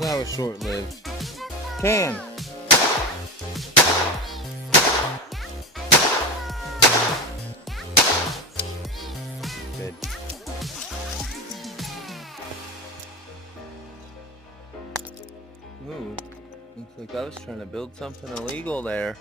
Well, that was short-lived. Can! Good. Ooh, looks like I was trying to build something illegal there.